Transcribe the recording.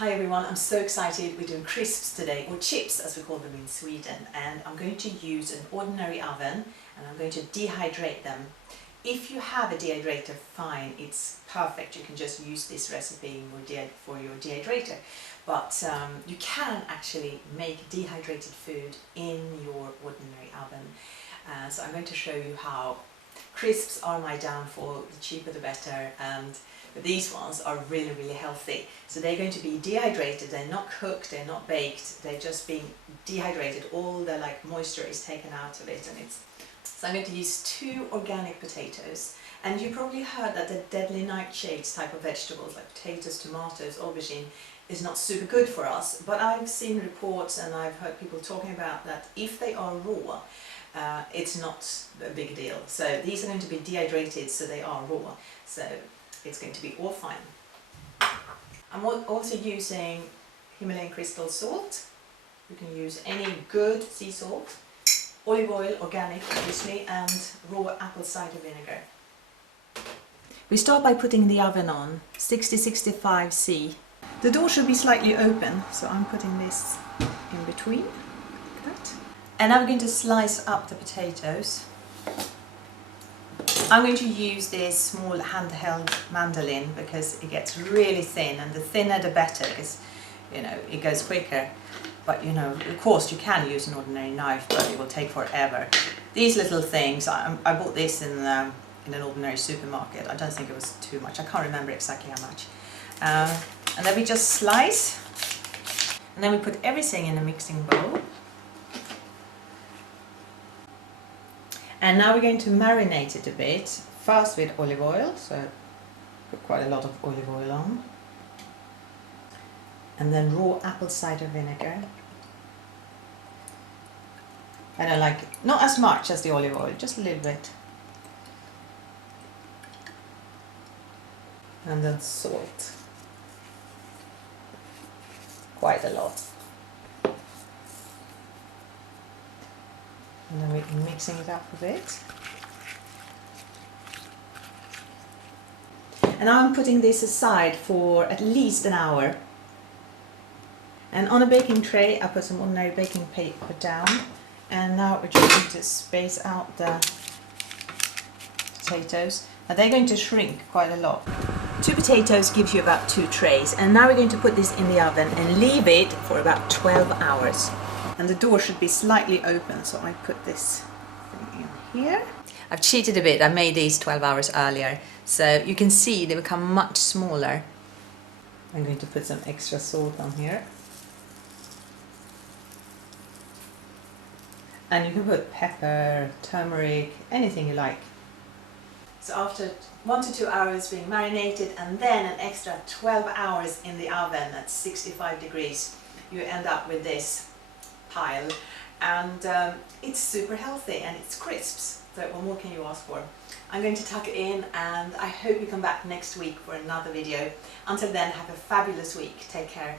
Hi everyone, I'm so excited. We're doing crisps today, or chips as we call them in Sweden, and I'm going to use an ordinary oven and I'm going to dehydrate them. If you have a dehydrator, fine, it's perfect. You can just use this recipe for your dehydrator. But you can actually make dehydrated food in your ordinary oven. So I'm going to show you how. Crisps are my downfall, the cheaper the better, but these ones are really, really healthy. So they're going to be dehydrated, they're not cooked, they're not baked, they're just being dehydrated. All the moisture is taken out of it, and so I'm going to use 2 organic potatoes. And you probably heard that the deadly nightshades type of vegetables like potatoes, tomatoes, aubergine is not super good for us, but I've seen reports and I've heard people talking about that if they are raw, it's not a big deal. So these are going to be dehydrated, so they are raw, so it's going to be all fine. I'm also using Himalayan crystal salt. You can use any good sea salt, olive oil, organic obviously, and raw apple cider vinegar. We start by putting the oven on 60-65°C. The door should be slightly open, so I'm putting this in between, like that. And I'm going to slice up the potatoes. I'm going to use this small handheld mandolin because it gets really thin, and the thinner the better, because it goes quicker. But of course you can use an ordinary knife, but it will take forever. These little things, I bought this in an ordinary supermarket. I don't think it was too much. I can't remember exactly how much. And then we just slice, and then we put everything in a mixing bowl. And now we're going to marinate it a bit, first with olive oil, so put quite a lot of olive oil on. And then raw apple cider vinegar. And I like not as much as the olive oil, just a little bit. And then salt. Quite a lot. And then we're mixing it up a bit. And now I'm putting this aside for at least an hour. And on a baking tray I put some ordinary baking paper down. And now we're just going to space out the potatoes. And they're going to shrink quite a lot. 2 potatoes gives you about 2 trays. And now we're going to put this in the oven and leave it for about 12 hours. And the door should be slightly open, so I put this thing in here. I've cheated a bit. I made these 12 hours earlier, so you can see they become much smaller. I'm going to put some extra salt on here. And you can put pepper, turmeric, anything you like. So after 1 to 2 hours being marinated and then an extra 12 hours in the oven at 65°, you end up with this pile, and it's super healthy and it's crisps, so what more can you ask for? I'm going to tuck it in, and I hope you come back next week for another video. Until then, have a fabulous week. Take care.